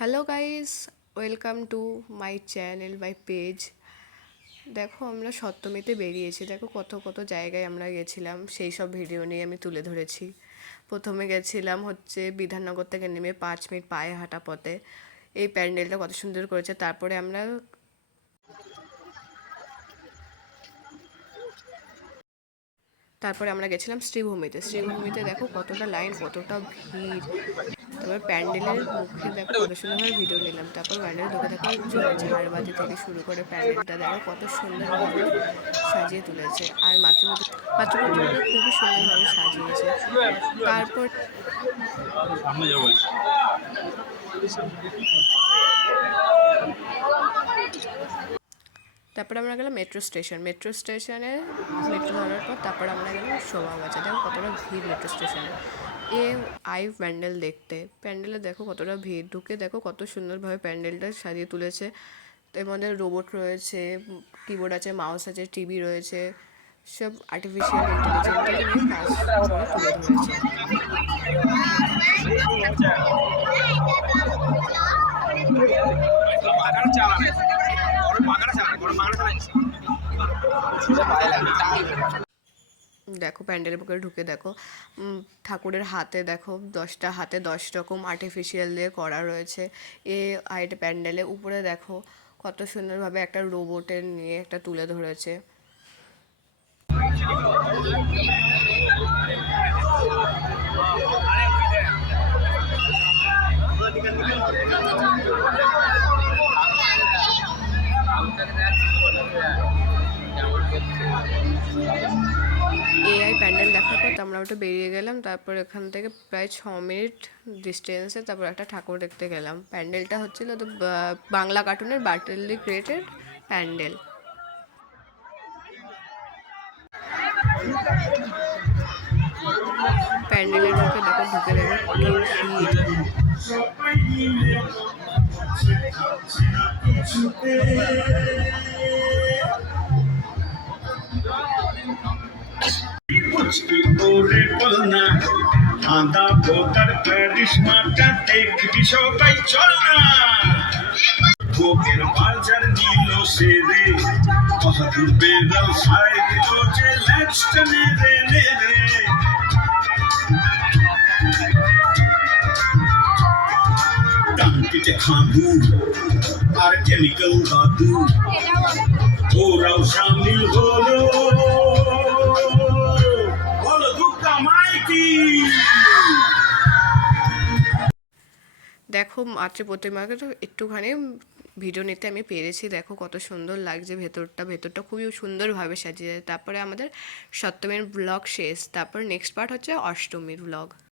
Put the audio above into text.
Hello guys, welcome to my channel my page. দেখো আমরা সপ্তমীতে বেরিয়েছি, দেখো কত কত জায়গায় আমরা গেছিলাম, সেই সব ভিডিও নিয়ে আমি তুলে ধরেছি। প্রথমে গেছিলাম হচ্ছে বিধাননগর থেকে নেমে 5 মিনিট পায়ে হাঁটা পথে। এই প্যান্ডেলটা কত সুন্দর করেছে। তারপরে আমরা গেছিলাম শ্রীভূমিতে দেখো কতটা লাইন, কতটা ভিড়। তারপর প্যান্ডেলের মুখে দেখো কত সুন্দরভাবে ভিডিও নিলাম। তারপর প্যান্ডেলে ঢুকে দেখো ঝাড়বাতি থেকে শুরু করে প্যান্ডেলটা দেখো কত সুন্দরভাবে সাজিয়ে তুলেছে। আর মাতৃপঞ্চমীকে খুবই সুন্দরভাবে সাজিয়েছে। তারপর তারপর আমরা গেলাম মেট্রো স্টেশনে। মেট্রো ধরার পর তারপর আমরা গেলাম শোভাবাজার। দেখো কতটা ভিড় মেট্রো স্টেশনে। এ আই প্যান্ডেল দেখতে, প্যান্ডেলে দেখো কতটা ভিড়। ঢুকে দেখো কত সুন্দরভাবে প্যান্ডেলটা সাজিয়ে তুলেছে। এর মধ্যে রোবট রয়েছে, কিবোর্ড আছে, মাউস আছে, টিভি রয়েছে, সব আর্টিফিশিয়াল ইন্টেলিজেন্টকে নিয়ে কাজ করে তুলে ধরেছে। দেখো প্যান্ডেলের বুকে ঢুকে দেখো ঠাকুরের হাতে দেখো 10টা হাতে 10 রকম আর্টিফিশিয়াল দিয়ে করা রয়েছে। আইট প্যান্ডেলে উপরে দেখো কত সুন্দরভাবে একটা রোবটের নিয়ে একটা তুলে ধরেছে। এআই প্যান্ডেল দেখার পর আমরা ওটা বেরিয়ে গেলাম। তারপর এখান থেকে প্রায় 6 মিনিট ডিস্টেন্সে তারপর একটা ঠাকুর দেখতে গেলাম। প্যান্ডেলটা হচ্ছিল তো বাংলা কার্টুনের বার্টেলি ক্রিয়েটেড প্যান্ডেল। প্যান্ডেলের মুখে দেখো ঢুকে দেখো কত আদা ভোটার কারিশমাটা দেখবি সবাই চল না ভোগের বাজার নিল সেরে বাহাদুর বেলাল সাই দিল যে ল্যাচটা নেড়ে নেড়ে টানটিতে খাবু আর কেমিক্যাল দাদু ওরাও সামিল হলো বলো দুঃখা মাইকি। দেখো মাতৃপ্রতিমাকে তো একটুখানি ভিডিও নিতে আমি পেরেছি। দেখো কত সুন্দর লাগছে ভেতরটা খুবই সুন্দরভাবে সাজিয়ে। তারপরে আমাদের সপ্তমীর ব্লগ শেষ। তারপর নেক্সট পার্ট হচ্ছে অষ্টমীর ব্লগ।